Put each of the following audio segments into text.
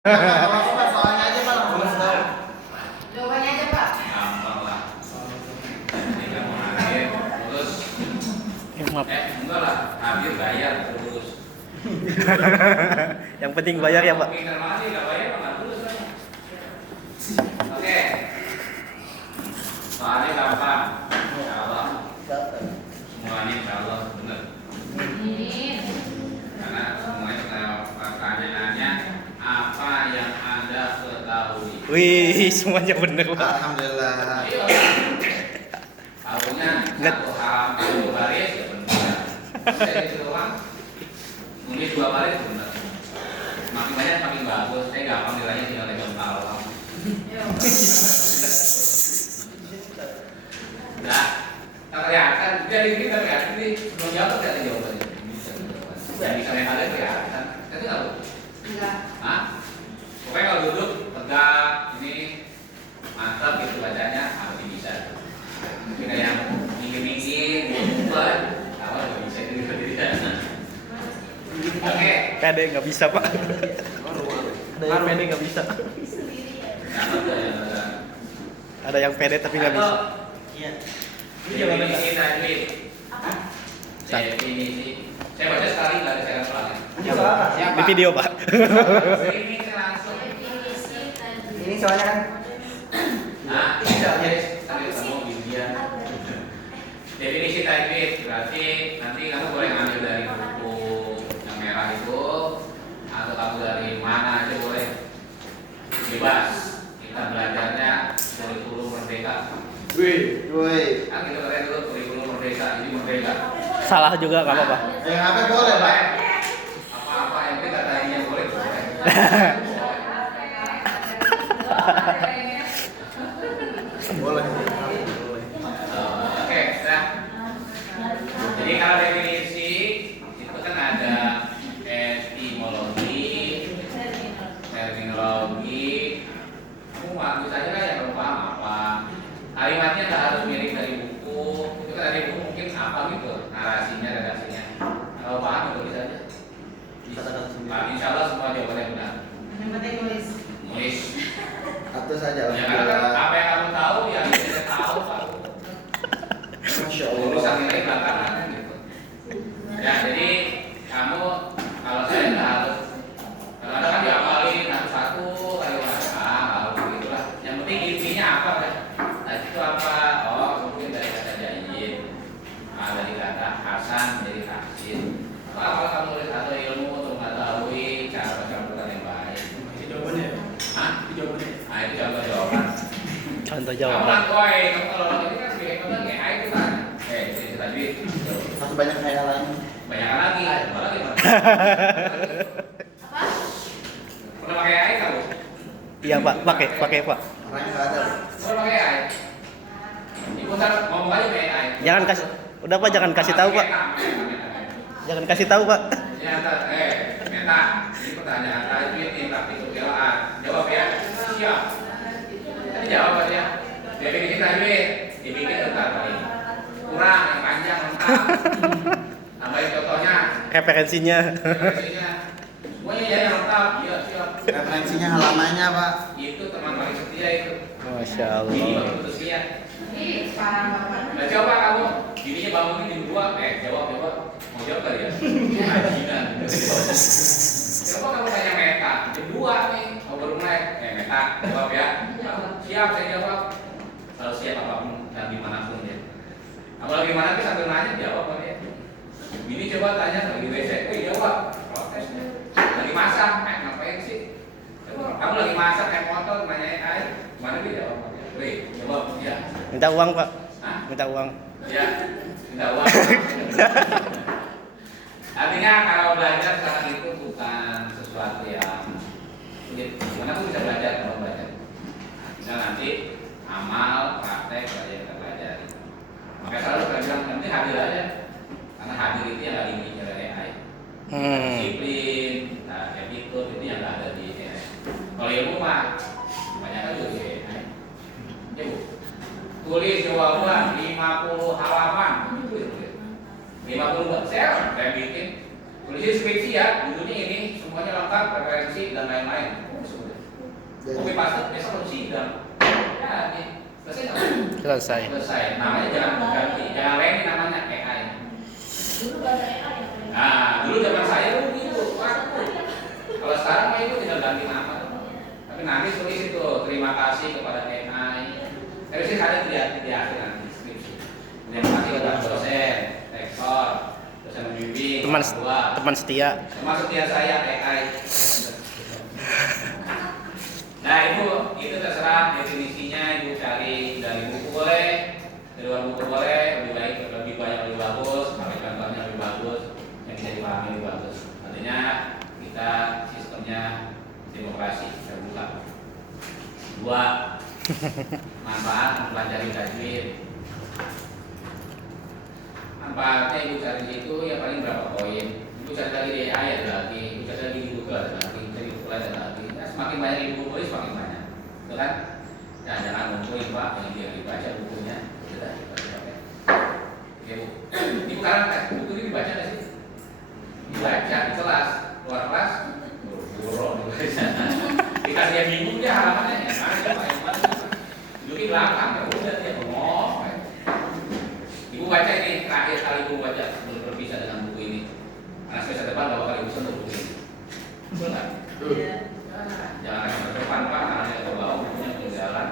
Kalau Pak soalnya aja Pak langsung tahu. Jawabannya aja Pak. Gampang lah. Ini kamu hadir terus. Maaf. Enggak lah, hadir bayar terus. Yang penting bayar ya, Pak. Pintar banget sih, nggak bayar nggak terus lah. Oke. Soalnya gampang. Insya Allah. Semuanya insya Allah benar. Karena semuanya pertanyaannya apa yang Anda ketahui? Wih, semuanya bener, Pak. Alhamdulillah. Ayo. Tahunya satu hal satu baris ya benar. Saya itu doang. Mungkin dua baris benar. Makin banyak makin bagus. Saya gampang nilainya tinggal pegang tahu. Nah, kelihatan. Jadi kita lihat ini belum jawab tidak jawabannya. Jadi bisa lihat ada kelihatan. Tapi nggak lu? Enggak. Hah? Pokoknya kalau duduk tegak ini mantap gitu bacanya harus bisa. Tapi kayak yang minggir-minggir, buat awal nggak bisa gitu tidak. Oke. Pede nggak bisa, Pak. Ada yang pede nggak bisa. Ada yang pede tapi nggak bisa. Iya. Definisi tajwid. Apa? Definisi. Saya baca sekali nggak ada saya ulang. Siapa? Di video, Pak. Ini langsung. Definisi tajwid. Ini soalnya kan Nah, jadi tadi kamu bimbingan. Definisi tajwid berarti nanti kamu boleh ngambil dari buku yang merah itu atau kamu dari mana aja boleh. Bebas. Kita belajarnya kurikulum merdeka. woi. Kan kita kalian dulu kurikulum merdeka, jadi merdeka. Salah juga nggak apa-apa. Yang apa boleh, Pak? Apa-apa yang kita tadinya boleh boleh. Boleh. Oke, nah. Jadi kalau definisi itu kan ada etimologi, terminologi. Kamu bagus aja lah yang kamu paham apa. Kalimatnya nggak harus mirip dari buku. Itu kan dari buku mungkin apa gitu, narasinya, redaksinya. Kalau paham itu bisa aja. Nah, insya Allah semua jawabannya benar. Yang penting nulis. Nulis. Satu saja Ya karena kan alhamdulillah. apa yang kamu tahu ya bisa tahu Pak. Masya Urusan Allah. nilai belakangan gitu. Ya jadi kamu kalau saya nggak harus kadang-kadang kan diapalin satu-satu kali kalau begitu lah. Yang penting intinya apa kan? Nah itu apa? Oh mungkin dari kata jahit, dari kata Hasan menjadi Hasin. Kalau kamu tulis atau ilmu untuk mengetahui cara baca Al-Quran yang baik. Jawabannya. Hah? Jawabannya. Nah itu contoh jawaban. Contoh Kamu jawaban. langkoi, kamu kalau ini kan sebagai konten nggak itu kan? Jadi tajwid. Masih banyak khayalan. Banyak lagi, apa lagi Pak? Apa? Pernah pakai AI kamu? Iya, Pak. Pakai, Pak. Orangnya nggak ada. Pernah pakai AI? Ibu ntar ngomong aja pakai AI. Jangan kasih. Udah, Pak, jangan kasih tahu, Pak. Jangan kasih tahu, Pak. Ya, ntar, Meta, ini pertanyaan tajwid nih, praktik kepilaan. Jawab ya. Siap. Tadi jawab Pak ya. Definisi tajwid, dibikin bentar paling. Kurang, yang panjang, lengkap. Tambahin contohnya. Referensinya. Referensinya. Semuanya ya yang lengkap. Iya, siap. Referensinya halamannya, Pak. Itu teman paling setia itu. Masya Ini Allah. baru putus ya. Ih, paham Bapak. Nah, coba kamu, bininya bangunin jam 2, jawab. Mau jawab kali ya? Ajinan. Coba kamu tanya Meta, jam 2 nih, mau baru mulai. Meta, jawab ya. Siap, saya jawab. Kalau siap apapun dan dimanapun ya. Kamu lagi mana sih sambil nanya, jawab kan ya. Bini coba tanya, lagi WC, jawab. Protes. Lagi masak, ngapain sih? Coba, kamu lagi masak, naik motor, nanyain air, gimana dia jawab? Jawab, ya. Minta uang, Pak. Hah? Minta uang. Ya, minta uang. Artinya kalau belajar sekarang itu bukan sesuatu yang sulit. Gimana tuh bisa belajar kalau belajar? Tinggal nanti amal, praktek, belajar kita pelajari. Makanya selalu saya bilang nanti hadir aja, karena hadir itu yang nggak dimiliki oleh AI. Disiplin, nah, attitude itu yang nggak ada di AI. Kalau ilmu mah banyak kan juga di AI. Ya bu, tulis jawaban 50 halaman, itu ya. 50 saya bikin tulis skripsi ya, judulnya ini semuanya lengkap, referensi dan lain-lain. Kopi paste besok harus sidang. Ya, selesai nggak? Selesai. Selesai. Namanya jangan ganti, jangan lain namanya AI. Nah, dulu zaman saya dulu gitu, waktu. Kalau sekarang mah itu tinggal ganti nama. Tapi nanti tulis itu terima kasih kepada AI. Tapi sih ada di akhir nanti skripsi. Terima kasih kepada dosen, rektor, dosen pembimbing, Teman setia. teman setia saya AI. Nah itu terserah definisinya, ibu cari dari buku boleh, dari luar buku boleh, lebih baik lebih banyak lebih bagus, pakai contohnya lebih bagus, yang bisa dipahami lebih bagus. Artinya kita sistemnya demokrasi terbuka. Dua, manfaat mempelajari tajwid. Manfaatnya ibu cari di situ ya paling berapa poin. Ibu cari lagi di AI ada lagi, ibu cari lagi di Google ada lagi, cari di Google ada lagi. Nah, semakin banyak ibu tulis semakin banyak, betul kan? Nah, jangan ngumpulin Pak yang dia dibaca bukunya, sudah dibaca. Oke Bu, ibu sekarang buku ini dibaca nggak sih? Dibaca di kelas, luar kelas, buruk dibaca. Dikasih yang bingung dia halamannya, yang mana? Duduk di belakang, ya udah dia ngomong. Ibu baca ini terakhir kali ibu baca sebelum berpisah dengan buku ini. Karena semester depan bapak kali ibu sentuh buku ini. Betul nggak? Jangan ke depan Pak, karena ke bawah bukunya ketinggalan.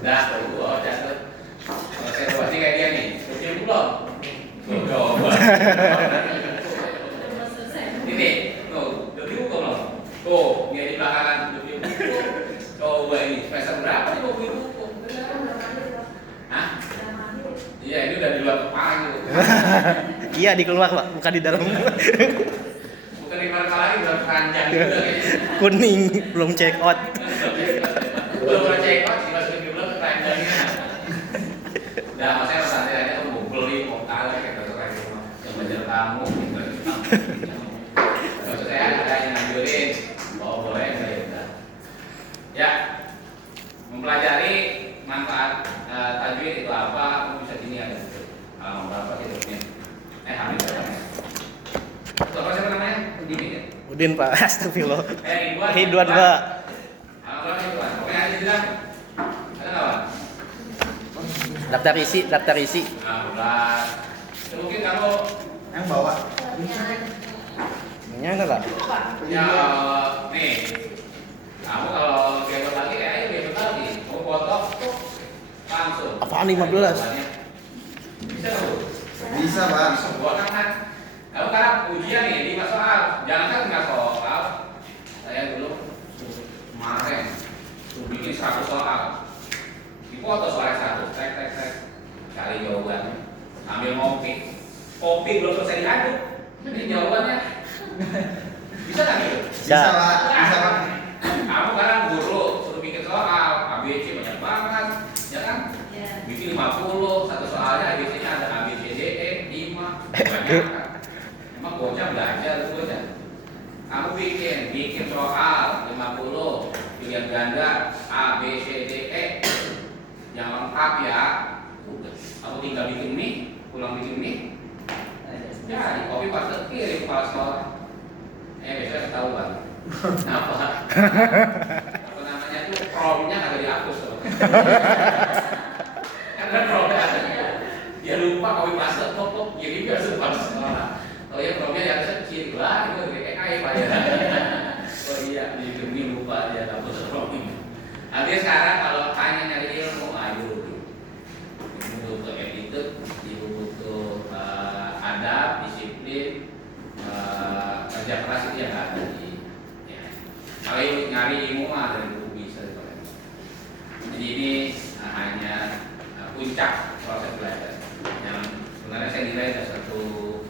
Dah, ibu bawa catat. Kalau saya buat kayak dia nih, udah belum? Coba. Ini, tuh, udah buku belum? Tuh, dia di belakangan udah buku. Coba ini, semester berapa nih buku buku? Hah? Iya, ini udah di luar kepala gitu. Iya di keluar Pak, bukan di dalam. Bukan di luar kepala, udah keranjang juga kayaknya. Kuning, belum check out. Belum pernah check out, dimasukin ke belakang keranjangnya. Udah, maksudnya santai aja tuh ngumpul di vokal kayak terserah di rumah. Yang belajar kamu, maksud saya ada yang nganjurin, oh boleh, saya udah. Ya, mempelajari manfaat tajwid itu apa? Bisa gini ada halaman berapa sih terusnya? Hamil berapa ya? Apa siapa namanya? Udin ya? Udin Pak, astagfirullah. Ridwan Ridwan Pak. Halaman berapa Ridwan? Pokoknya ada di dalam. Ada nggak Pak? Daftar isi. Nah, udah. Itu mungkin kamu Yang bawa. Ini ada Pak. ya nih. Kamu kalau gambar lagi kayak gambar lagi, mau foto tuh langsung. Apaan 15? Bisa nggak Bu? Bisa Pak. Semua kan. Kamu sekarang ujian nih 5 soal, jangan kan 5 soal. Saya dulu kemarin bikin 100 soal. Dipoto soalnya 100, tek. Cari jawabannya. Sambil ngopi. Kopi belum selesai diaduk. Ini jawabannya. Bisa nggak gitu? Bisa Pak. Bisa Pak. Kamu sekarang guru suruh bikin soal ABC banyak banget, ya kan? Bikin 50, satu soalnya ABC-nya ada ABCDE 5, banyak kan? Emang bocah belajar tuh bocah. Kamu bikin soal 50, pilihan ganda ABCDE yang lengkap ya. Kamu tinggal bikin mie, pulang bikin mie. Ya, di copy paste kirim kepala sekolah. Besok ketahuan. Kenapa? Apa namanya itu promnya ada dihapus loh. Karena promnya ada. Dia lupa copy paste top kirim ke kepala sekolah. Oh ya promnya yang kecil lah itu dari AI Pak ya. Oh iya demi lupa dia hapus promnya. Artinya sekarang kalau hanya nyari ilmu ayo butuh attitude, butuh adab, disiplin, kerja keras itu yang ada di. Kalau nyari ilmu mah dari buku bisa dipakai. Jadi ini hanya puncak proses belajar. Yang sebenarnya saya nilai ada 1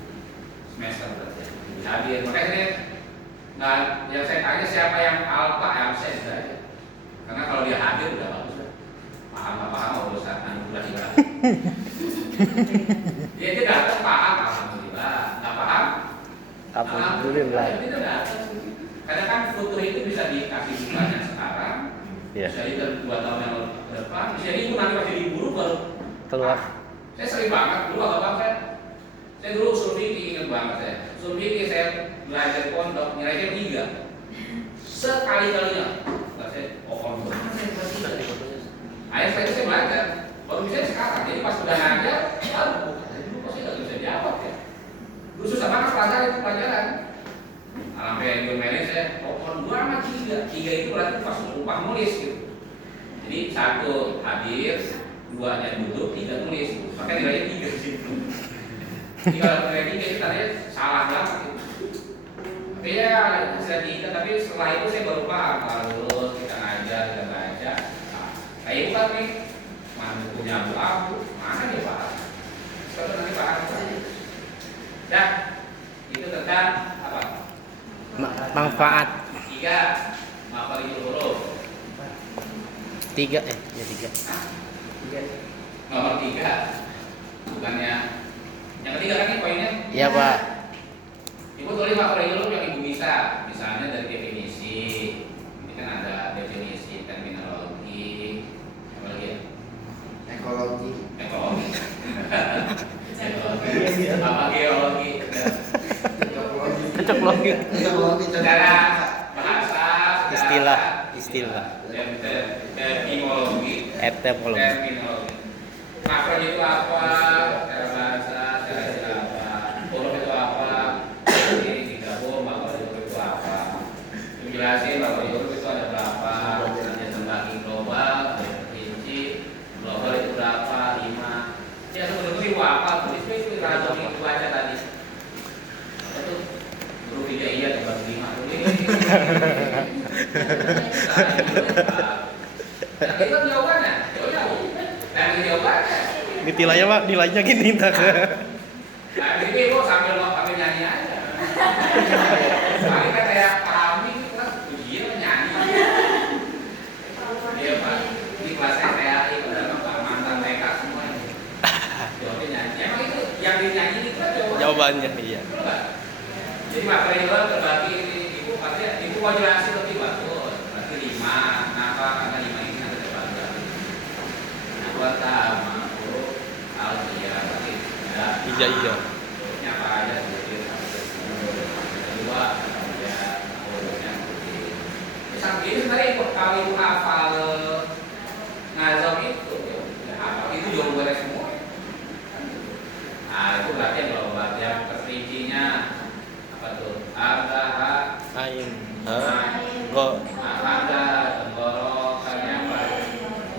semester berarti. Hadir, makanya saya nggak, yang saya tanya siapa yang alfa, absen saja. Karena kalau dia hadir udah bagus lah. Paham nggak paham urusan anugerah ibarat. Dia datang paham, alhamdulillah. Nggak paham, Alhamdulillah. Dia datang. Karena kan futur itu bisa dikasih bukannya sekarang, bisa di 2 tahun yang ke depan, bisa di nanti pasti diburu baru Keluar. Saya sering banget dulu abang saya dulu usul fikih ingat banget saya. Usul fikih saya belajar pondok nilainya 3. sekali-kalinya. Nah, saya pohon banget saya kelas 3. Akhirnya setelah itu saya belajar. Baru bisa sekarang. Jadi pas udah ngajar, aduh, dulu kok saya nggak bisa jawab ya. Dulu susah banget pelajaran itu pelajaran. Nah, sampai diomelin saya, pohon 2 sama 3. 3 itu berarti pas lupa nulis gitu. Jadi 1 hadir, 2-nya duduk, 3 nulis. Makanya nilainya 3 di situ. Jadi kalau nilai 3 itu tadinya salah banget gitu. Tapi ya bisa 3, tapi setelah itu saya baru paham kalau lulus kita ngajar, kita baca. Nah, kayak itu kan nih, mana punya abu-abu, mana dia paham? Suatu nanti paham. Ya, itu tentang apa? Manfaat. 3, makhluk huruf. 3 ya 3. Nomor 3, bukannya yang ketiga kan ini poinnya? Iya, Pak. Ibu tulis makhluk huruf yang ibu bisa, misalnya dari definisi. Ini kan ada definisi, terminologi, apa lagi ya? Ekologi. Ekologi. Ekologi. Apa geologi? Cocok logi. Ekologi. Secara bahasa, Istilah. etimologi. Etimologi. Terminologi. Makro itu apa? Secara bahasa, secara istilah apa? Huruf itu apa? Ini digabung makro itu apa? Dijelasin makro huruf itu ada berapa? Ada terbagi global, ada terperinci. Global itu berapa? 5. Ya sebetulnya itu apa? Tulis itu rajin itu aja tadi. Itu huruf 3 iya terbagi 5. Nah, itu kan jawabannya. Jauh-jauh. Dan jawabannya. Ini nilainya, Pak, nilainya gini tak. Nah, jadi ibu sambil nyanyi aja. Paling kan kayak kami itu kan ujian nyanyi. Iya Pak. Di kelas TKI udah mantan TK semua ini. Jawabnya nyanyi. Emang itu yang dinyanyi itu kan Jawabannya iya. Betul nggak? Jadi material terbagi ibu pasti ibu mau jelasin lebih bagus. Berarti 5. Kenapa? Karena 5 ini ada terbagi. Yang pertama huruf alfiah berarti ada Iya. hurufnya apa aja seperti kedua ya hurufnya seperti sampai ini sebenarnya kalau ibu hafal ngazam itu ya hafal itu jawabannya semua. Nah itu berarti kalau bagian terperincinya apa tuh? Ada Ain. Go. ada tenggorokannya apa?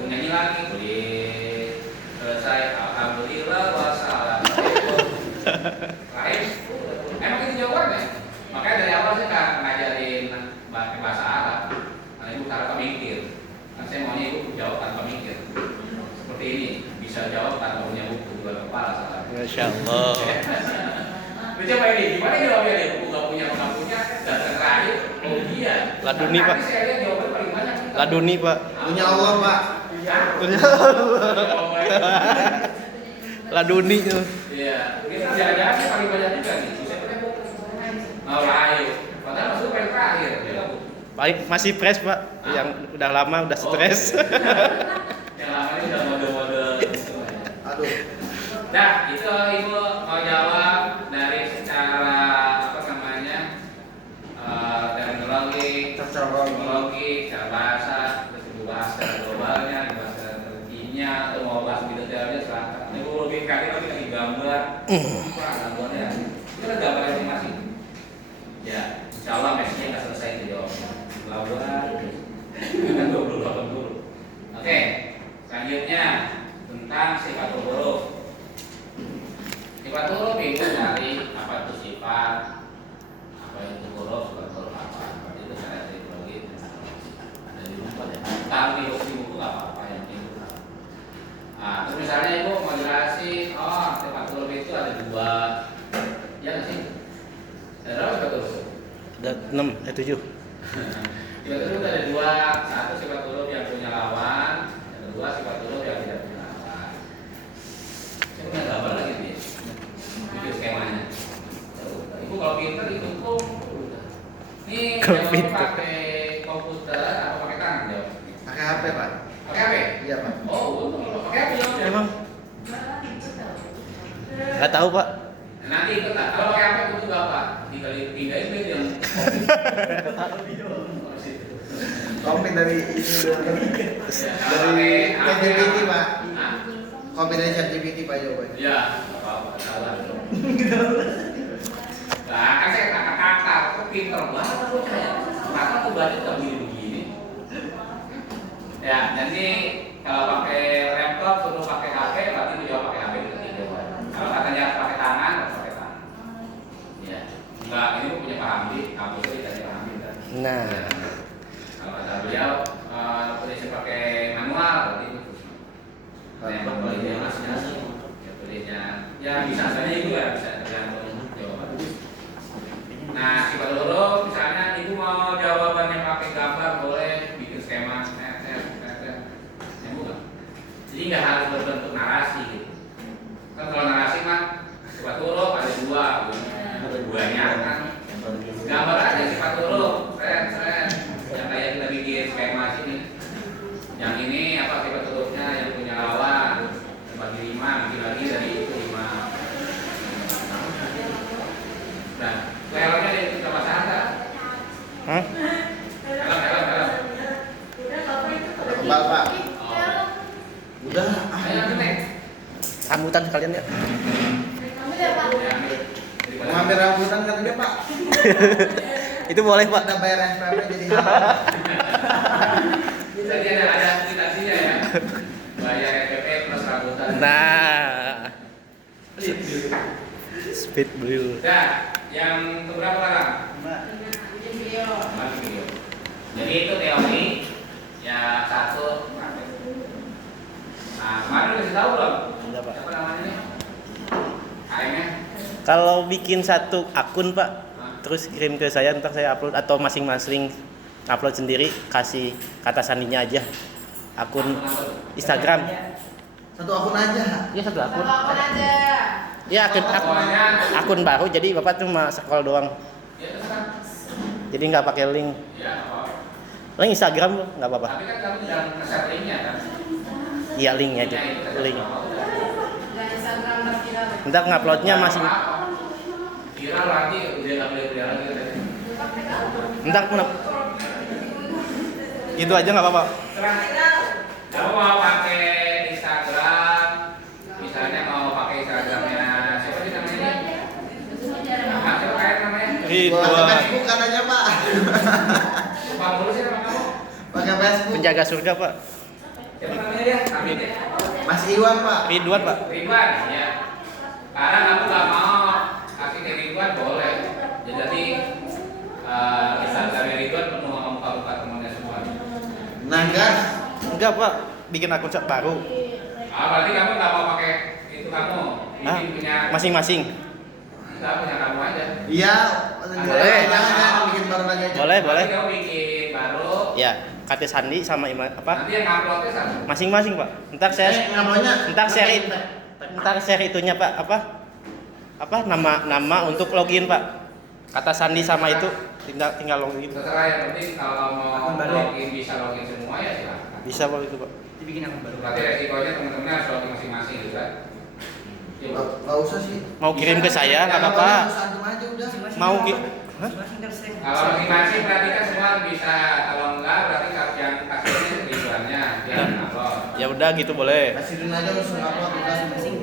Nyanyi lagi boleh selesai alhamdulillah wassalam. Lain, emang itu jawabannya. Makanya dari awal saya kan ngajarin bahasa Arab. Karena ibu tanpa mikir. Kan saya maunya ibu jawab tanpa mikir. Seperti ini bisa jawab tanpa punya buku dua kepala salah. Masya Allah. Lu coba ini, gimana jawabnya dia? Buku nggak punya, dan terakhir ujian. Laduni, Pak. Nanti saya lihat jawaban paling banyak. Laduni, Pak. Punya Allah, Pak. Ya. Laduni itu. Iya, ini jangan-jangan sih paling banyak juga nih. Saya pernah buku. Oh, lain. Padahal maksudnya paling terakhir. Baik, masih fresh, Pak. Yang udah lama udah stres. Yang lama ini udah mode-mode. Aduh. Nah, itu ibu mau jawab dari secara apa namanya terminologi, cara bahasa, terus ibu bahas secara globalnya, bahas secara tertingginya, atau mau bahas lebih detailnya silahkan. Ibu lebih kali lagi lagi gambar, gambarnya, itu kan gambar masing-masing. Ya, insya Allah mesnya nggak selesai itu jawabnya. Gambar, kan 28 dulu. Oke, selanjutnya tentang sifat huruf. Sifat huruf itu dari apa itu sifat, apa itu huruf, apa itu cara psikologi ada di buku ya. Taruh di buku nggak apa-apa yang itu. Nah, terus misalnya ibu mau jelasin, oh sifat huruf itu ada 2, ya nggak sih? Ada berapa sifat huruf? Ada 6, 7. Sifat huruf ada 2, satu sifat huruf yang punya lawan, yang kedua sifat huruf yang tidak punya lawan. Saya punya gambar lagi nih. Video skemanya. Ibu kalau pinter itu tuh ini Pinter. pakai komputer atau pakai tangan jawab? Pakai HP, Pak. Pakai HP? Iya, Pak. Oh, untung kalau pakai HP jawabnya. Emang? Nggak tahu, Pak. Nanti ikut lah. Kalau pakai HP itu juga apa? Tinggal pindahin yang dari ini doang. Ya, kalau Dari pakai ChatGPT HP, Pak. Hah? Kopi dari ChatGPT Pak jawabannya. Iya, apa-apa, ketahuan. Nah, kan saya kata-kata, kok pinter banget bocah ya. Kenapa tuh belajar udah begini-begini? Ya, jadi kalau pakai laptop suruh pakai HP, berarti dia jawab pakai HP gitu. Kalau katanya pakai tangan, harus pakai tangan. Ya, enggak, ini punya Pak Hamdi, kamu itu ditanya Pak Hamdi kan. Nah, Kalau kata beliau, tulisnya pakai manual, berarti itu. Yang tulisnya masnya sih, ya tulisnya, ya bisa saja itu ya, bisa tergantung jawaban. Nah, sifat huruf, misalnya ibu mau jawabannya pakai gambar, boleh bikin skema, nyambung nggak? Jadi nggak harus berbentuk narasi gitu. Kan kalau narasi mah sifat huruf ada dua, duanya kan. Gambar aja sifat huruf, saya yang kayak kita bikin skema sini. Yang ini apa sifat hurufnya yang punya lawan, bagi 5, bikin lagi dari itu 5. Nah, levelnya dari kita bahasa hah? Helm. Kebal Pak. Oh. Udah. Ayo nih. Rambutan sekalian ya. Kamu ya Pak. Mau ambil rambutan katanya Pak. Itu boleh Pak. Kita bayar SPP jadi halal. Jadi ada aplikasinya ya. Bayar SPP plus rambutan. Nah, speed blue. Nah, yang keberapa sekarang? Bikin video. Video. Jadi itu teori ya satu praktek. Nah, kemarin udah kasih tahu belum? Udah, Pak. Apa namanya nih? KM-nya? Kalau bikin satu akun Pak, Hah? terus kirim ke saya, ntar saya upload atau masing-masing upload sendiri, kasih kata sandinya aja. Akun Instagram. Satu akun aja. Iya satu akun. Satu akun aja. Ya akun baru, jadi bapak cuma scroll doang. Ya terus kan? Jadi nggak pakai link. Ya apa? Link Instagram nggak apa-apa. Tapi kan kamu tinggal nge-share linknya kan? Iya linknya aja. Ya, itu kan Link. Dan Instagram terviral. Ntar nguploadnya masing. Viral lagi, udah nggak boleh viral lagi katanya. Ntar pun. Itu aja nggak apa-apa. Kamu mau pakai Instagram, misalnya mau pakai Instagramnya siapa sih namanya ini? Nah, siapa kayak namanya? Pakai Ridwan. Facebook katanya Pak. Lupa mulu sih nama kamu. Pakai Facebook. Penjaga surga Pak. Siapa namanya dia? Amin ya. Mas Iwan Pak. Ridwan Pak. Ridwan ya. Karena kamu nggak mau kasih ke Ridwan boleh. Jadi Instagram Ridwan penuh sama muka-muka temannya semua. Nah gas. Enggak Pak, bikin akun baru. Berarti kamu nggak mau pakai itu kamu bikin punya Masing-masing. nggak punya kamu aja. Iya. Boleh. Jangan bikin baru lagi aja. Boleh, boleh. Nanti kamu bikin baru. Ya, kata sandi sama apa? Nanti yang uploadnya satu. Masing-masing Pak. Ntar saya Namanya. ntar share itunya Pak, apa nama untuk login Pak. Kata sandi sama itu tinggal login. Terserah, yang penting kalau mau login bisa login semua ya silakan. Bisa Pak itu Pak. Dibikin akun baru. Berarti resikonya teman-teman harus login masing-masing gitu kan? Nggak usah sih. Mau kirim ke saya nggak apa-apa. Antum aja udah. Mau Hah? Masing-masing kan sering. Kalau masing-masing berarti kan semua bisa. Kalau enggak berarti yang kasihnya tujuannya biar upload. Ya udah gitu boleh. Kasihin aja langsung upload udah masing.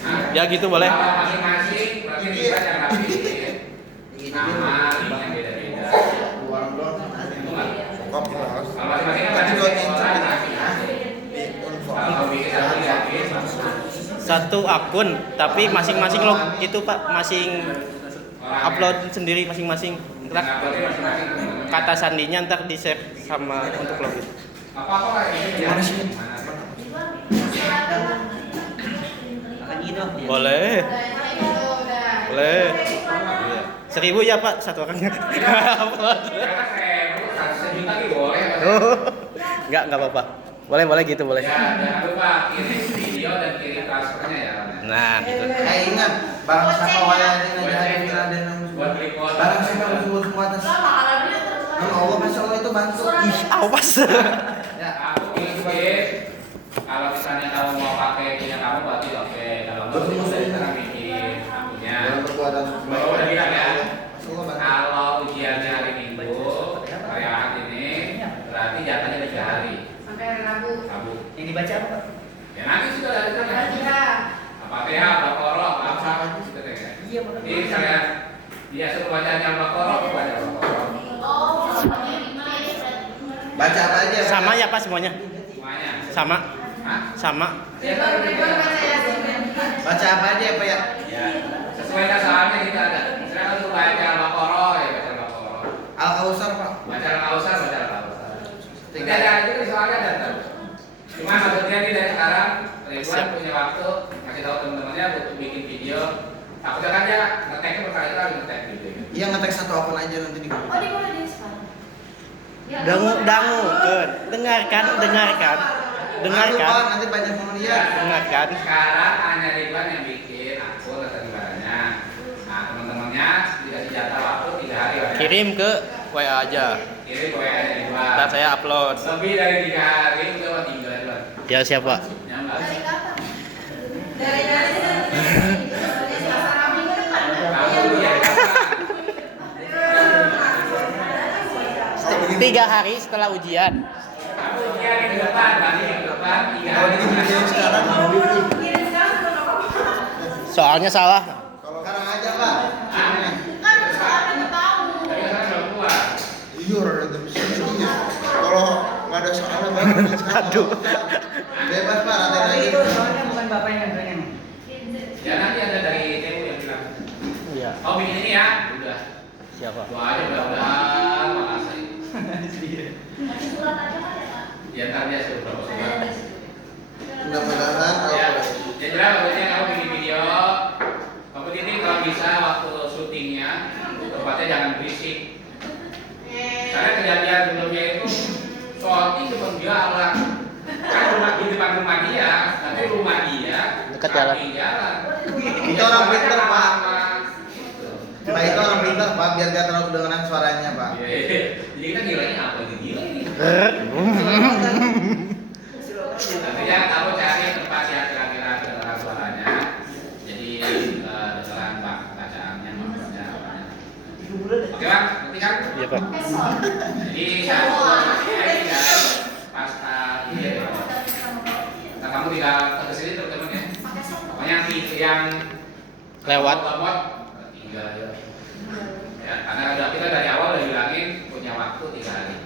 Nah, Ya gitu boleh. kalau masing-masing berarti bisa yang rapiin. Nama, linknya beda-beda. Orang doang kan ada. Itu nggak? Kop kita harus. Kalau masing-masing kan berarti orang masing-masing. Kalau mau bikin satu ya bikin. Satu akun tapi masing-masing log itu Pak, masing upload sendiri masing-masing. Ntar kata sandinya ntar di-share sama untuk login. Apa-apa lah ini ya. Akan gitu dia. Boleh. Udah itu udah. Boleh. Iya. 1.000 ya Pak satu orangnya. Upload. Karena saya 100 juta gitu boleh. Enggak apa-apa. Boleh gitu boleh. Ya, jangan lupa kirim video dan kirim transfernya ya. Nah, gitu. Ingat barang siapa wayang ini ada Buat beli kuota. barang siapa usul semua atas. Nama Allah masya Allah itu bantu. Ih, awas. Ya. Aku bikin. Kalau misalnya kamu mau pakai punya kamu berarti oke. Kalau nggak Betul. saya sekarang bikin akunnya. Dalam perbuatan Oh, udah bilang ya. Masya Allah bantu. Kalau ujiannya hari Minggu, dibaca apa Pak? Ya nanti sudah ada kan. Iya. Al-Fatihah, Al-Baqarah, apa gitu deh ya. Iya Pak. Jadi saya dia suruh bacanya Al-Baqarah, aku baca Al-Baqarah. Baca apa aja? Sama ya Pak semuanya? Semuanya. Sama. Hah? Sama. Ya, Ridwan baca Yasin. Baca apa aja Pak ya? ya. Sesuai dasarnya kita ada. Misalkan untuk baca Al-Baqarah ya baca Al-Baqarah. Al-Kausar Pak. Baca Al-Kausar, baca Al-Kausar. Tidak ada itu di soalnya ada. Cuma maksudnya nih dari sekarang Ridwan punya waktu kasih tahu teman-temannya untuk bikin video. Takutnya kan dia ngeteknya berkali-kali ngetek gitu. Iya ngetek satu akun aja nanti di. Oh, di mana dia sekarang? Ya, Dangu, dengarkan. Aduh, Pak, nanti banyak yang lihat. Dengarkan. Sekarang hanya Ridwan yang bikin akun atau gimana. Nah teman-temannya dikasih jatah waktu 3 hari lah ya. Kirim ke WA aja. Kirim ke WA Ridwan. Ntar saya upload. Lebih dari 3 hari udah tinggal Ridwan. Ya siapa? Nyambas. dari kapan? Dari Selasa Rabu ke depan. Kamu dia kapan? 3 hari setelah ujian. Kamu dia di depan, nanti di depan 3 Kalau hari. bikin video sekarang mau bikin. Kirim sekarang juga nggak apa-apa. Soalnya salah. Kalau sekarang aja Pak. Kirimnya. Kan soalnya nggak tahu. Tapi kan belum keluar. Iya, udah sedihnya. Kalau nggak ada soalnya baru bikin sekarang. Aduh. Bebas Pak, ratain Tapi aja. itu soalnya bukan Bapak yang ngerjain. Ya nanti ada dari TU yang bilang. Iya. Oh bikin ini ya, udah. Siapa? Doa aja mudah-mudahan makasih. Surat aja kan ya, Pak? Ya ntar dia suruh berapa surat. Mudah-mudahan Ya, kalau ya jelas maksudnya kamu bikin video. Kompetitif kalau bisa waktu syutingnya tempatnya jangan berisik. Karena kejadian sebelumnya itu shooting cuma dia orang kan rumah di depan rumah dia, tapi rumah dia Dekat jalan. samping jalan. Itu orang pintar, Pak. Gitu. Pak itu orang pintar Pak, biar gak terlalu kedengeran suaranya Pak. Iya. Jadi kita gilanya apa ini gila ini? Artinya kamu cari tempat yang kira-kira kedengeran suaranya. Jadi dengeran Pak bacaannya maksudnya apanya. Oke Bang, ngerti kan? Iya Pak. Jadi saya tinggal pasca ini ya. Nah kamu tinggal ke sini teman-teman ya. Pokoknya yang Lewat. lemot tinggal aja. Ya, karena udah kita dari awal udah bilangin punya waktu 3 hari.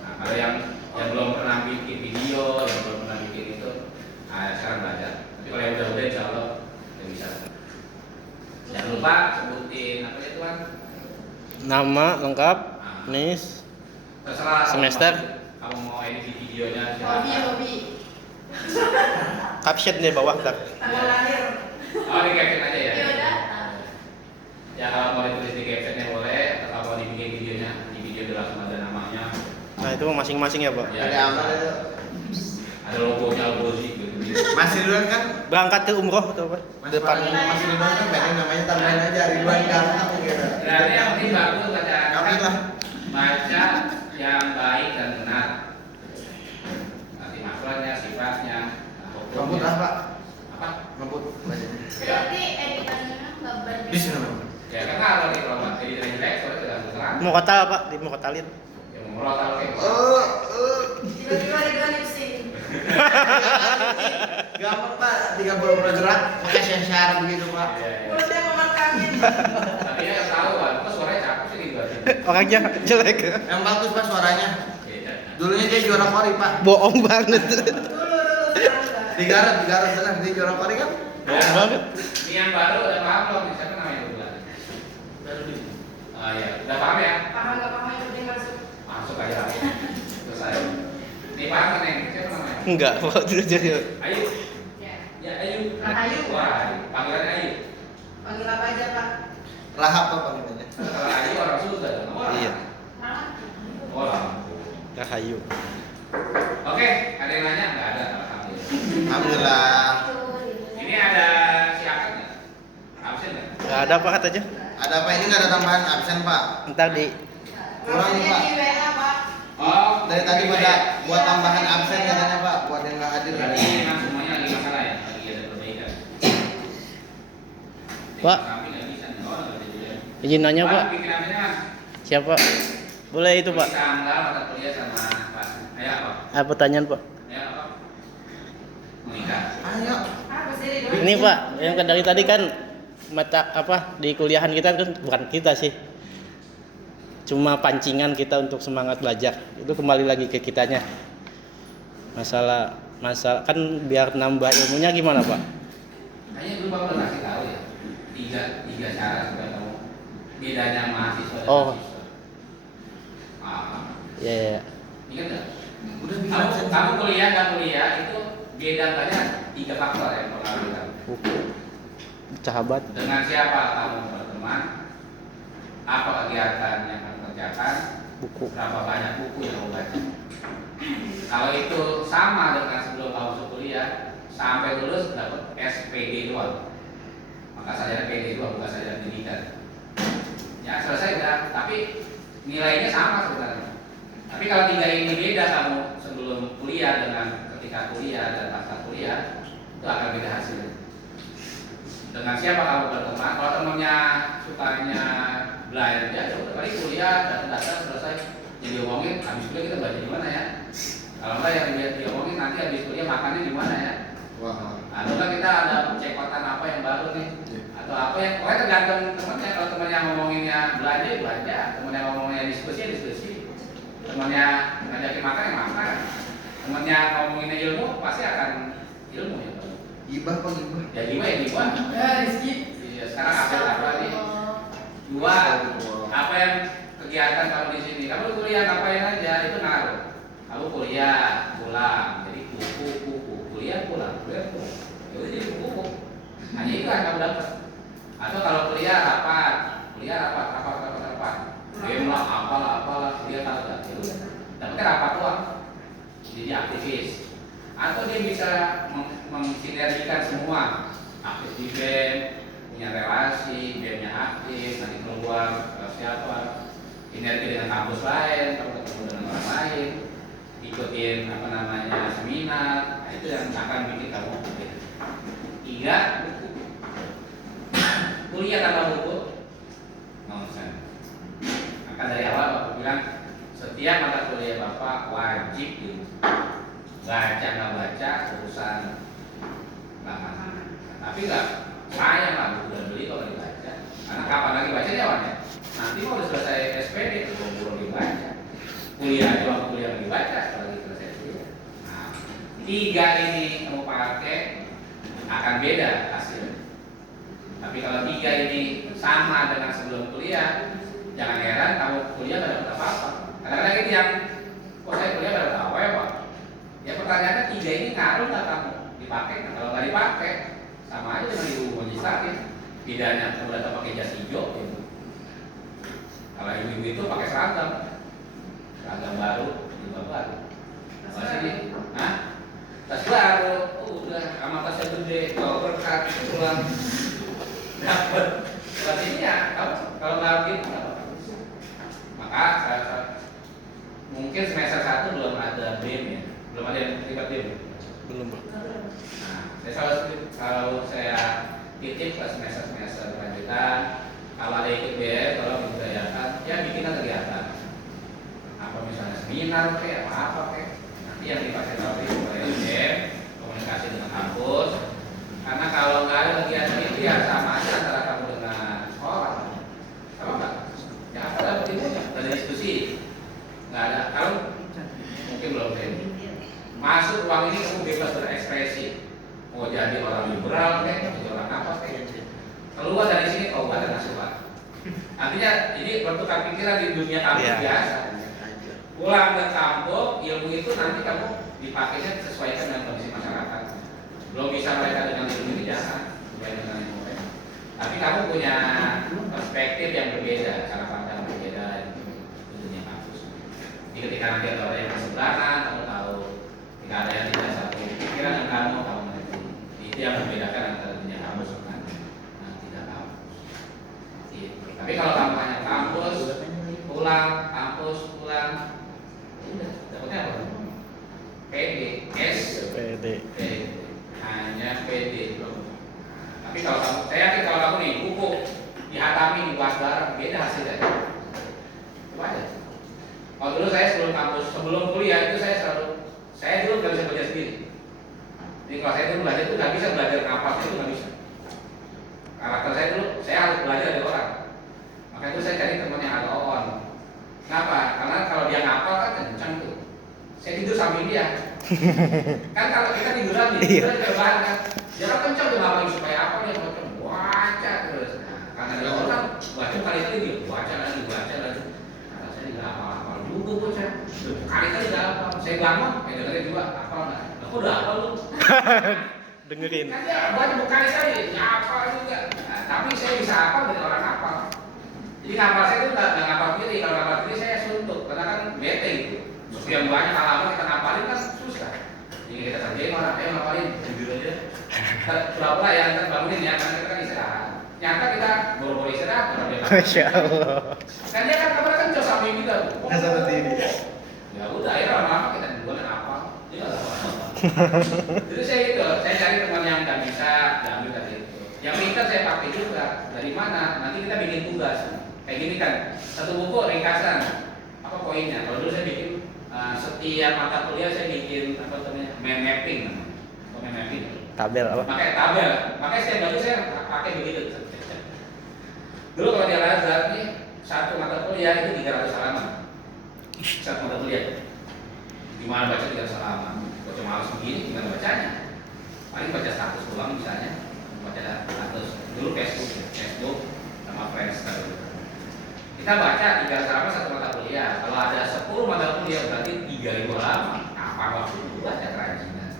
Nah, kalau yang belum pernah bikin video, yang belum pernah bikin itu, sekarang belajar. Tapi kalau yang udah insya Allah udah bisa. Jangan lupa sebutin apa itu kan? Nama lengkap, NIS, Terserah. Semester. Kamu mau edit videonya Hobi, silakan. hobi. caption di bawah tak. Tanggal lahir. Oh di caption aja ya. Iya, udah. Ya kalau mau ditulis di captionnya boleh, atau kalau mau dibikin videonya di video udah langsung ada namanya. Nah itu masing-masing ya Pak. Ya, Ada amal itu. ada logonya Algozi gitu. Mas Ridwan kan? Berangkat ke umroh atau apa? Mas Depan. Mas Ridwan kan pengen namanya tambahin aja Ridwan Karta gitu. Nah, ini yang penting bagus bacaan. Kami lah. Baca yang baik dan benar. Nanti makhluknya, sifatnya, Ngebut hukumnya. apa? Apa? Ngebut bacanya. Berarti editannya nggak berbeda. Di sini. Ya kan kalau di kalau edit jelek soalnya tidak terang. Mau kota Pak, di mau kota lihat. Ya mau ngerol kalau kayak gitu. Tiba-tiba Ridwan lip sync. Gampang Pak, 30 bergerak, pakai sensor begitu Pak. Iya, iya. Mulutnya memakangin. Tapi ya tahu kan, kok suaranya cakep sih gitu. Orangnya jelek. Yang bagus Pak suaranya. Iya. Dulunya dia juara kori Pak. Bohong banget. Dulu sekarang enggak. Di Garut benar dia juara kori kan? Bohong banget. Ini yang baru udah paham belum? Siapa namanya itu bulan? Baru di. Ah ya, udah paham ya? Paham nggak paham yang penting masuk. Masuk aja lah. Selesai. Ini paham kan yang siapa namanya? Enggak, Pak. Tidak jadi. Ayu. Ya. Ya Ayu. Ayu. Wah, panggilannya Ayu. Panggil apa aja, Pak? Rahab Pak panggilannya. Kalau Ayu orang Sunda kan? Iya. Orang. Rahayu. Oke, ada yang nanya? Nggak ada. Alhamdulillah. Alhamdulillah. Ini ada siapa nggak? Absen nggak? Enggak ada Pak katanya. Ada apa ini nggak ada tambahan absen Pak? Ntar di Kurang nih, Pak. Di WA, Pak. Oh, Dari tadi pada buat tambahan absen katanya Pak, buat yang nggak hadir. Berarti memang semuanya lagi masalah ya? Lagi ada perbaikan. Pak. Kami nggak bisa nih. Oh, nggak ada juga. izin nanya Pak. Bikin absennya Mas. Siapa? Boleh itu Pak. Tanggal mata kuliah sama Pak. Ayo apa? Pertanyaan Pak. Ayo apa? menikah. Ayo. Apa sih ini? Ini Pak, yang dari tadi kan mata apa di kuliahan kita kan bukan kita sih. Cuma pancingan kita untuk semangat belajar. Itu kembali lagi ke kitanya. Masalah kan biar nambah ilmunya gimana Pak? Kayaknya dulu Bapak udah kasih tahu ya. Tiga cara supaya kamu bedanya mahasiswa dan Oh. mahasiswa. Ya. Ingat nggak? Udah bilang Kamu kuliah dan kuliah itu bedanya 3 faktor yang mempengaruhi. Buku. Sahabat. Dengan siapa kamu berteman, apa kegiatan yang kamu kerjakan, Buku. berapa banyak buku yang kamu baca. Kalau itu sama dengan sebelum kamu masuk kuliah, sampai lulus dapat SPD doang. Maka sarjana PD doang, bukan sarjana pendidikan. Ya selesai udah, tapi nilainya sama sebenarnya. Tapi kalau 3 ini beda kamu sebelum kuliah dengan ketika kuliah dan pasca kuliah, itu akan beda hasilnya. Dengan siapa kamu berteman? Kalau temennya sukanya belanja, ya udah kali kuliah datang selesai jadi diomongin habis kuliah kita belanja di mana ya? Kalau enggak yang diomongin nanti habis kuliah makannya di mana ya? Wah. Atau kan kita ada cekotan apa yang baru nih? Atau apa yang pokoknya tergantung temennya. Kalau temennya ngomonginnya belanja, temennya ngomonginnya diskusi, temennya ngajakin makan ya makan, temennya ngomonginnya ilmu pasti akan ilmu ya. Gibah Pak, gibah. Ya gimana ya gimana? Ya Rizky. Iya, sekarang update apa nih? 2. Apa yang kegiatan kamu di sini? Kamu kuliah ngapain aja? Itu ngaruh. Kamu kuliah pulang, jadi kuliah pulang. Ya udah jadi buku. Hanya itu yang kamu dapat. Atau kalau kuliah rapat. Game lah, apalah, kuliah tahu nggak? Ya udah. Dapatnya rapat doang. Jadi aktivis. Atau dia bisa mensinergikan semua, aktif di BEM, punya relasi, BEM-nya aktif, nanti keluar siapa, sinergi dengan kampus lain, kamu ketemu dengan orang lain, ikutin seminar, nah, itu yang akan bikin kamu aktif. 3, buku. Kuliah tanpa buku, nonsen. Maka dari awal Bapak bilang setiap mata kuliah Bapak wajib dibuku. Baca nggak baca urusan belakangan. Tapi nggak sayang lah buku dan beli kalau dibaca. Karena kapan lagi bacanya awalnya? Nanti mau udah selesai SPD belum dibaca. Kuliah lagi baca setelah selesai kuliah. Nah, 3 ini kamu pakai akan beda hasilnya. Tapi kalau 3 ini sama dengan sebelum kuliah, jangan heran kamu kuliah nggak dapat apa-apa. Kadang-kadang ini yang saya kuliah nggak dapat apa ya Pak? Ya pertanyaannya 3 ini ngaruh nggak kamu dipakai? Nah, kalau nggak dipakai, sama aja dengan ibu legislatif. Bedanya kamu datang pakai jas hijau, gitu. Kalau ibu-ibu itu pakai seragam baru, jilbab baru. Masih ini, tas baru, udah sama tasnya gede, kalau berkat pulang dapat. Kalau ini ya, kalau nggak gitu nggak bagus. Maka mungkin semester 1 belum ada BEM ya. Belum ada yang terlibat BEM? Belum Pak. Nah, kalau saya titip ke semester lanjutan, kalau ada ikut BEM, kalau dibudayakan, ya bikinlah kegiatan. Apa misalnya seminar kayak apa kayak. Nanti yang difasilitasi oleh BEM, komunikasi dengan kampus. Karena kalau nggak ada kegiatan itu ya sama aja antara kamu dengan sekolah. Sama nggak? Ya apa dapat ilmunya? Ada diskusi. Nggak ada. Kalau mungkin belum BEM. Masuk ruang ini kamu bebas berekspresi. Mau jadi orang liberal kayak, jadi orang apa kayak. Keluar dari sini kau ada nasuhan. Artinya ini bertukar pikiran di dunia kampus biasa. Pulang ke kampus, ilmu itu nanti kamu dipakainya sesuaikan dengan kondisi masyarakat. Belum bisa mereka dengan ilmu ini jangan sesuai dengan ilmu mereka. Tapi kamu punya perspektif yang berbeda, cara pandang berbeda di dunia kampus. Jadi ketika nanti ada orang yang bersebelahan, kamu tahu. Jika ada yang tidak satu pikiran dengan kamu mengerti. Itu yang membedakan antara dunia kampus dengan tidak kampus. Tapi kalau kamu hanya kampus, pulang, udah dapatnya apa? PD, PD. Hanya PD. Tapi kalau kamu, saya yakin kalau kamu nih buku dihatami di kelas bareng, beda hasilnya. Coba aja. Kalau dulu saya sebelum kuliah itu saya dulu nggak bisa baca sendiri. Jadi kalau saya dulu belajar itu nggak bisa belajar ngapal itu nggak bisa. Karakter saya dulu, saya harus belajar dari orang. Makanya itu saya cari teman yang agak on. Kenapa? Karena kalau dia ngapal kan kencang tuh. Saya tidur sambil dia. Kan kalau kita tiduran nih, tiduran terbahan kan. Dia kan kencang tuh ngapalin supaya apa dia ngocok baca terus. Nah, karena dia orang baca kali-kali dia baca lagi. Nah, saya nggak hafal juga bocah. Kali-kali nggak hafal. Saya bangun, dengerin juga hafal nggak? Aku udah hafal lu. Dengerin. Kan dia baca berkali-kali, nggak hafal juga. Nah, tapi saya bisa hafal dari orang hafal. Jadi ngapal saya itu nggak ngapal kiri. Kalau ngapal kiri saya suntuk, karena kan bete gitu. Sekian banyak halaman kita ngapalin kan susah. Jadi kita kerjain orang, ayo ngapalin, jujur aja. Pura-pura ya, ntar bangunin ya, karena kita kan istirahat. Nyata kita boro-boro istirahat, kalau dia Masya Allah. kan dia kan kabar kan jauh samping kita. Seperti ini. Ya udah, akhirnya lama-lama kita duluan apa? Dia nggak tahu apa. Jadi saya itu, saya cari teman yang nggak bisa, ambil tadi itu. Yang pintar saya pakai juga. Dari mana? Nanti kita bikin tugas. Kayak gini kan, satu buku ringkasan. Apa poinnya? Kalau dulu saya bikin setiap mata kuliah saya bikin apa namanya mind mapping. Mind mapping. Tabel apa? Pakai tabel. Makanya setiap baju saya pakai begitu. Dulu kalau di Al-Azhar nih satu mata kuliah itu 300 halaman. Satu mata kuliah. Gimana baca 300 halaman? Baca malas begini gimana bacanya? Paling baca status ulang misalnya. Baca status. Dulu Facebook sama Friends tadi. Kita baca 300 halaman satu mata kuliah. Kalau ada 10 mata kuliah berarti 3000 halaman. Apa waktu itu baca kerajinan?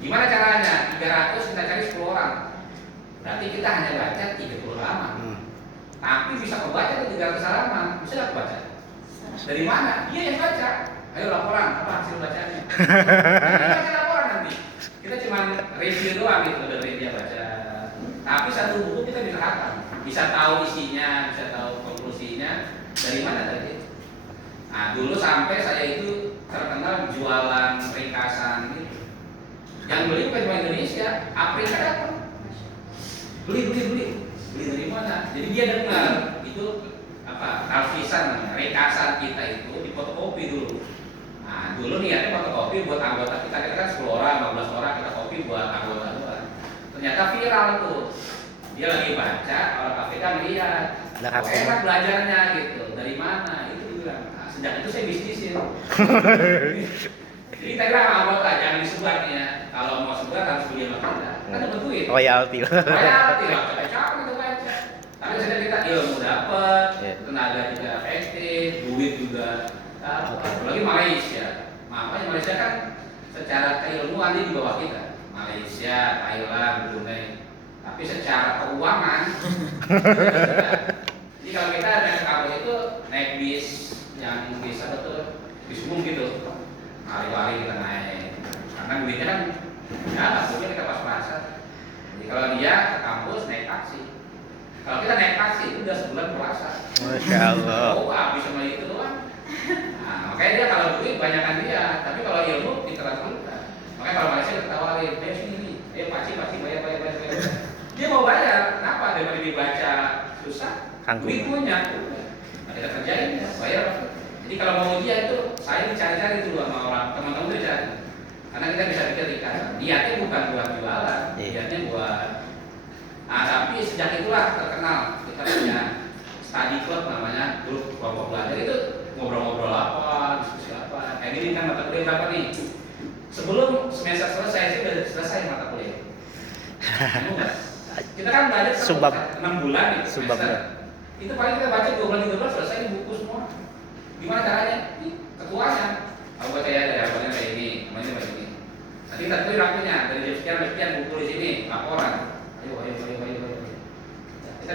Gimana caranya? 300 kita cari 10 orang. Berarti kita hanya baca 30 halaman. Tapi bisa kebaca tuh 300 halaman. Bisa nggak kebaca? Dari mana? Dia yang baca. Ayo laporan, apa hasil bacanya? Kita baca laporan nanti. Kita cuma review doang gitu dari dia baca. Tapi satu buku kita bisa hafal. Bisa tahu isinya, bisa tahu konklusinya dari mana tadi. Nah dulu sampai saya itu terkenal jualan ringkasan gitu. Yang beli bukan cuma Indonesia, Afrika datang. Beli dari mana? Jadi dia dengar itu apa? Talfisan namanya, ringkasan kita itu difotokopi dulu. Nah dulu niatnya fotokopi buat anggota kita kan 10 orang, 15 orang kita kopi buat anggota doang. Ternyata viral tuh. Dia lagi baca, orang KPK melihat. Enak belajarnya gitu. Dari mana? Itu dibilang. Nah, sejak itu saya bisnisin. Jadi kita kira anggota jangan disebar nih ya. Kalau mau sebar harus beli sama kita. Kan dapat duit. Royalti. Royalti lah. Capek itu baca. Tapi sedang kita ilmu dapat, tenaga juga efektif, duit juga dapat. Apalagi Malaysia. Makanya Malaysia kan secara keilmuan dia di bawah kita. Malaysia, Thailand, Brunei. Tapi secara keuangan jadi kalau kita naik kabel itu naik bis yang bisa betul bis umum gitu hari-hari kita naik karena duitnya kan ya maksudnya kita pas-pasan. Jadi kalau dia ke kampus naik taksi, kalau kita naik taksi itu udah sebulan puasa. Masya Allah. Oh habis sama itu doang. Nah, makanya dia kalau duit banyakan dia, tapi kalau ilmu diteruskan. Makanya kalau Malaysia kita tawarin, ayo sini, pakcik bayar. Dia mau bayar, kenapa? Daripada dibaca susah, duit punya. Nah, kita kerjain, bayar. Jadi kalau mau ujian itu, saya dicari-cari dulu sama orang, teman-teman dicari. Karena kita bisa pikir ikan, niatnya bukan buat jualan, niatnya buat. Nah, tapi sejak itulah terkenal. Kita punya study club namanya, grup kelompok belajar itu ngobrol-ngobrol apa, diskusi apa. Kayak gini kan mata kuliah berapa nih? Sebelum semester selesai sih udah selesai mata kuliah. Kita kan belajar 6 bulan nih semester. Itu paling kita baca 2 bulan 3 bulan selesai buku semua. Gimana caranya? Ketuanya. Aku baca ya dari awalnya kayak ini, namanya kayak ini. Nanti kita tulis waktunya dari jam sekian buku di sini, laporan. Ayo. Kita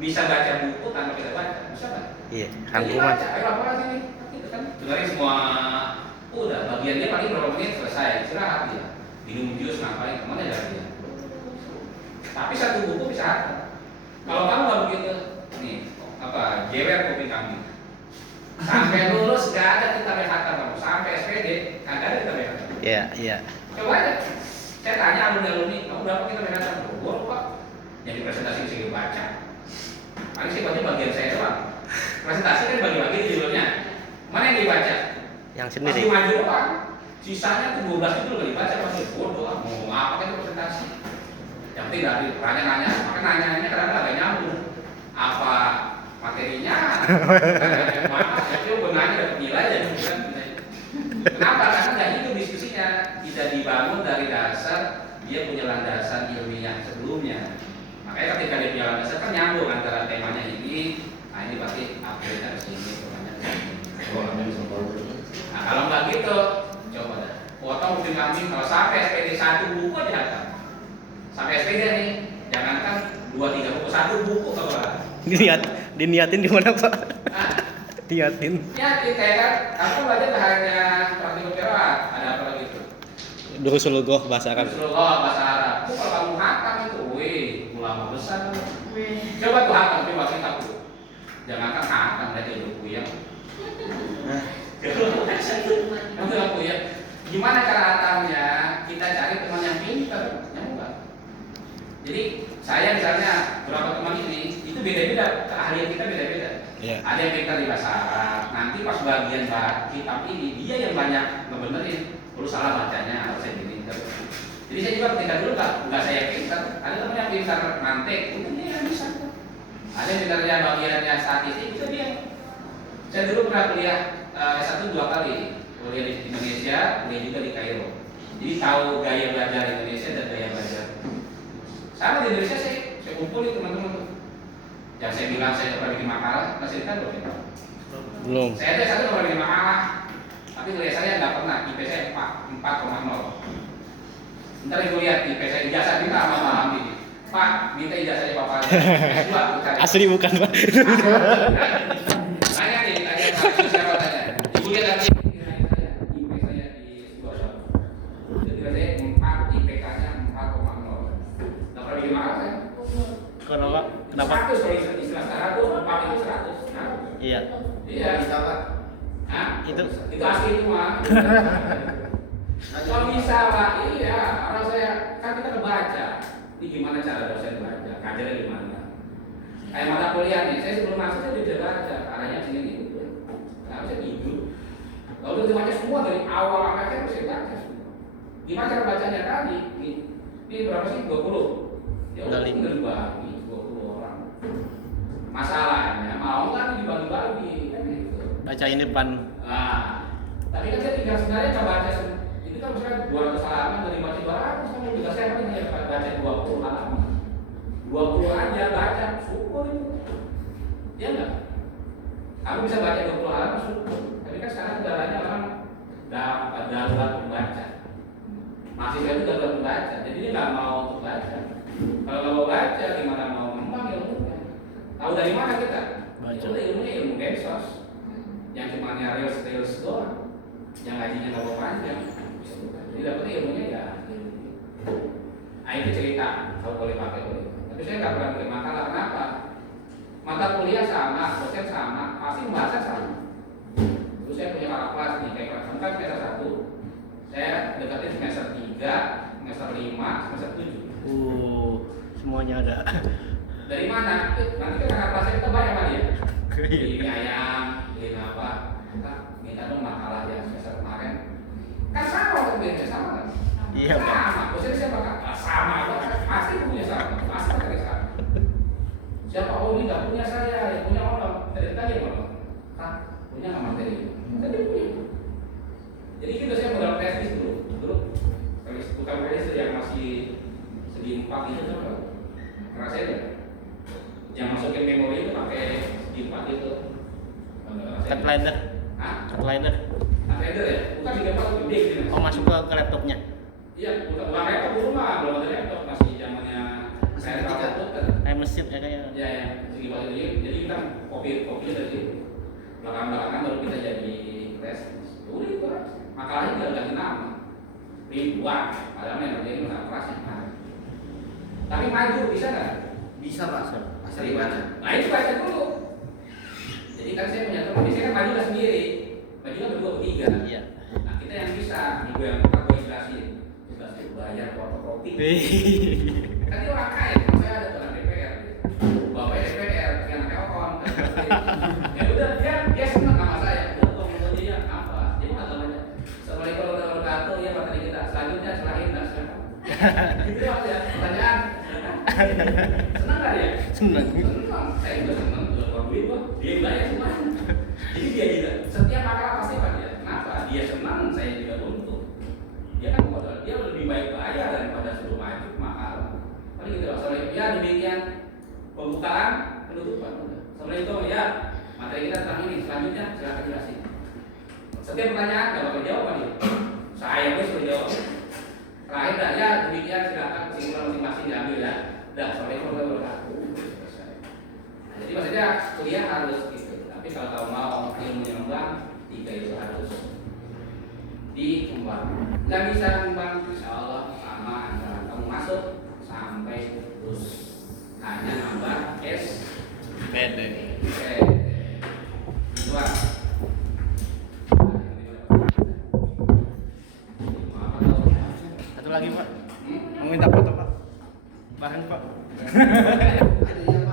bisa baca buku tanpa kita baca, bisa kan? Iya, rangkuman. Ayo laporan sini. Kita kan dengerin semua. Udah bagiannya paling berapa menit selesai, istirahat dia. Minum jus ngapain, kemana jalan dia. Tapi satu buku bisa hafal. Kalau kamu nggak begitu, nih apa jewer kopi kambing. Sampai lulus nggak ada kita hafal kamu. Sampai SPD nggak ada kita hafal. Iya. Coba aja. Saya tanya alumni, kamu berapa kita hafal? Gua pak. Jadi presentasi bisa baca. Paling sih bagian saya doang. Presentasi kan bagi-bagi di judulnya. Mana yang dibaca? Yang sendiri. Masih maju doang. Sisanya tuh 12 itu udah dibaca masih bodoh, mau ngomong apa kan itu presentasi. Yang penting dari nanya-nanya, makanya nanya-nanya kadang agak nyambung. Apa materinya? Mana? Jadi benarnya dapat nilai aja, bukan? Kenapa? Karena nggak hidup diskusinya, tidak dibangun dari dasar dia punya landasan ilmiah sebelumnya. Makanya ketika dia punya landasan kan nyambung antara temanya ini, nah ini pasti upgrade-nya ke sini, temanya ke sini. Nah kalau nggak gitu, coba dah. Potong mungkin kambing kalau sampai SPD 1 buku aja hafal. Sampai SPD nih, jangankan 2-3 buku, 1 buku kalau Diniatin di mana Pak? Niatin. ya kayak kan, aku belajar hanya praktikum perawat, ada apa lagi itu? Durusulullah bahasa Arab. Rasulullah bahasa Arab. Kalau kamu hatam itu, wih, ulama besar. Coba tuh hatam, coba kita tuh. Jangankan hatam, dari buku yang. Kamu aku ya. Gimana cara hatamnya? Kita cari teman yang pintar, nyambung nggak? Jadi saya misalnya beberapa teman ini itu beda-beda, keahlian kita beda-beda. Iya. Ada yang pintar di bahasa Arab, nanti pas bagian kitab ini dia yang banyak ngebenerin, perlu salah bacanya atau saya gini. Jadi saya juga ketika dulu nggak saya pintar, ada teman yang pintar mantek, itu dia yang bisa. Ada yang pintarnya bagiannya statistik, itu dia. Saya dulu pernah kuliah S1 2 kali, kuliah di Indonesia, kuliah juga di Kairo. Jadi tahu gaya belajar Indonesia dan gaya belajar. Sama di Indonesia saya kumpulin teman-teman tuh. Yang saya bilang saya pernah bikin makalah, masih kan belum? Belum. Saya ada satu pernah bikin makalah, tapi kuliah saya nggak pernah. IP saya 4,0. Ntar ibu lihat IP saya ijazah minta sama Pak Hamdi. Pak, minta ijazahnya Bapak. S2 bukan. Asli bukan Pak. Tanya nih, tanya Pak, siapa tanya? Ibu lihat nanti IP saya di S2. Jadi saya 4, IPK-nya 4,0. Nggak pernah bikin makalah saya. Kenapa? Kenapa? 100 kalau istilah sekarang tuh 4 itu 100. Nah, Iya. iya. Bisa Pak. Hah? Itu asli semua. Kalau bisa Pak, iya. Orang saya kan kita udah baca. Ini gimana cara dosen baca? Ngajarnya gimana? Kayak mata kuliah nih, saya sebelum masuk saya udah baca. Arahnya sini gitu. Nggak bisa tidur. Lalu udah baca semua dari awal sampai akhir saya baca semua. Gimana cara bacanya tadi? Ini berapa sih? 20. Ya udah Udah tinggal dibagi 20 orang. Masalahnya mau kan dibagi-bagi kan gitu. bacain depan. Nah, tapi kan saya tinggal sebenarnya coba baca itu kan misalnya 200 halaman dari baca 200 kan juga saya kan hanya baca 20 halaman. 20 aja baca syukur itu. Ya enggak? Kamu bisa baca 20 halaman syukur. Tapi kan sekarang udaranya orang darurat membaca. Mahasiswa itu darurat membaca. Jadi dia nggak mau untuk baca. Kalau nggak mau baca, gimana mau ngembang ilmunya? Tahu dari mana kita? Baca. Itu ilmunya ilmu medsos. Yang cuma reels doang, yang gajinya nggak mau panjang. Jadi dapat ilmunya ya. Nah itu cerita, kalau boleh pakai boleh. Tapi saya nggak pernah bikin makalah. Kenapa? Mata kuliah sama, dosen sama, pasti pembahasan sama. Dulu saya punya kakak kelas nih, kayak kelas kan semester 1. Saya deketin semester 3, semester 5, semester 7. Semuanya ada. Dari mana? Nanti kan kakak kelasnya kita bayar sama dia. Beli ayam, beli apa? Kita minta dong makalah ya semester kemarin. Kan sama waktu beda sama kan? Iya, Pak. Sama. Maksudnya siapa kan? Sama. Pasti punya sama. Pasti pakai sama. Siapa? Oh ini nggak punya saya, yang punya orang. Tadi tanya orang. Kak, punya nggak materi? Tadi punya. Jadi kita saya modal testis dulu. Kalau bukan testis yang masih segi 4 itu kan? Ngerasain nggak? Yang masukin memori itu pakai segi 4 itu. Cut liner. Hah? Cut liner. Render ya? Bukan di laptop gede gitu. Oh masuk ke laptopnya. Iya, bukan laptop di rumah, belum ada laptop masih zamannya saya laptop kan. Kayak mesin ya kayaknya. Ya ya, segi batu jadi kita kopi dari situ. Belakang baru kita jadi tes. Udah itu aja. Makalahnya nggak ganti nama. Ribuan, padahal yang dia itu nggak keras ya. Tapi maju bisa nggak? Bisa Pak. Asal dibaca. Nah itu baca dulu. Jadi kan saya punya teman, saya kan maju nggak sendiri, maju kan berdua bertiga. Iya. Nah kita yang bisa, ibu yang aku jelasin bayar fotokopi. Kan dia orang kaya, kalau saya ada tuan DPR, bapak DPR, yang telepon. Ya udah dia senang sama saya. Udah dia apa? Dia nggak tahu aja. Assalamualaikum warahmatullahi wabarakatuh. Senang nggak dia? Senang. Senang. Saya juga senang. Udah keluar duit kok. Dia yang bayar semua. Jadi dia juga setiap akal pasti pak dia. Kenapa? Dia senang, saya juga untung. Dia kan modal. Dia lebih baik bayar daripada suruh maju mahal. Paling gitu. Soalnya ya demikian pembukaan penutupan. Assalamualaikum ya. Materi kita tentang ini. Selanjutnya silakan jelasin. Setiap pertanyaan nggak bakal jawab nih. Saya pun suruh jawab. Terakhir dah ya demikian silakan kesimpulan masing-masing diambil ya. Dah assalamualaikum warahmatullahi wabarakatuh. Selesai. Nah, jadi maksudnya kuliah harus gitu. Tapi kalau kamu mau ilmu yang kembang, 3 itu harus dikembang. Nggak bisa kembang, insya Allah sama antara kamu masuk sampai putus. Hanya nambah PD. Dua. Satu lagi pak, mau minta foto pak, bahan pak. Ada yang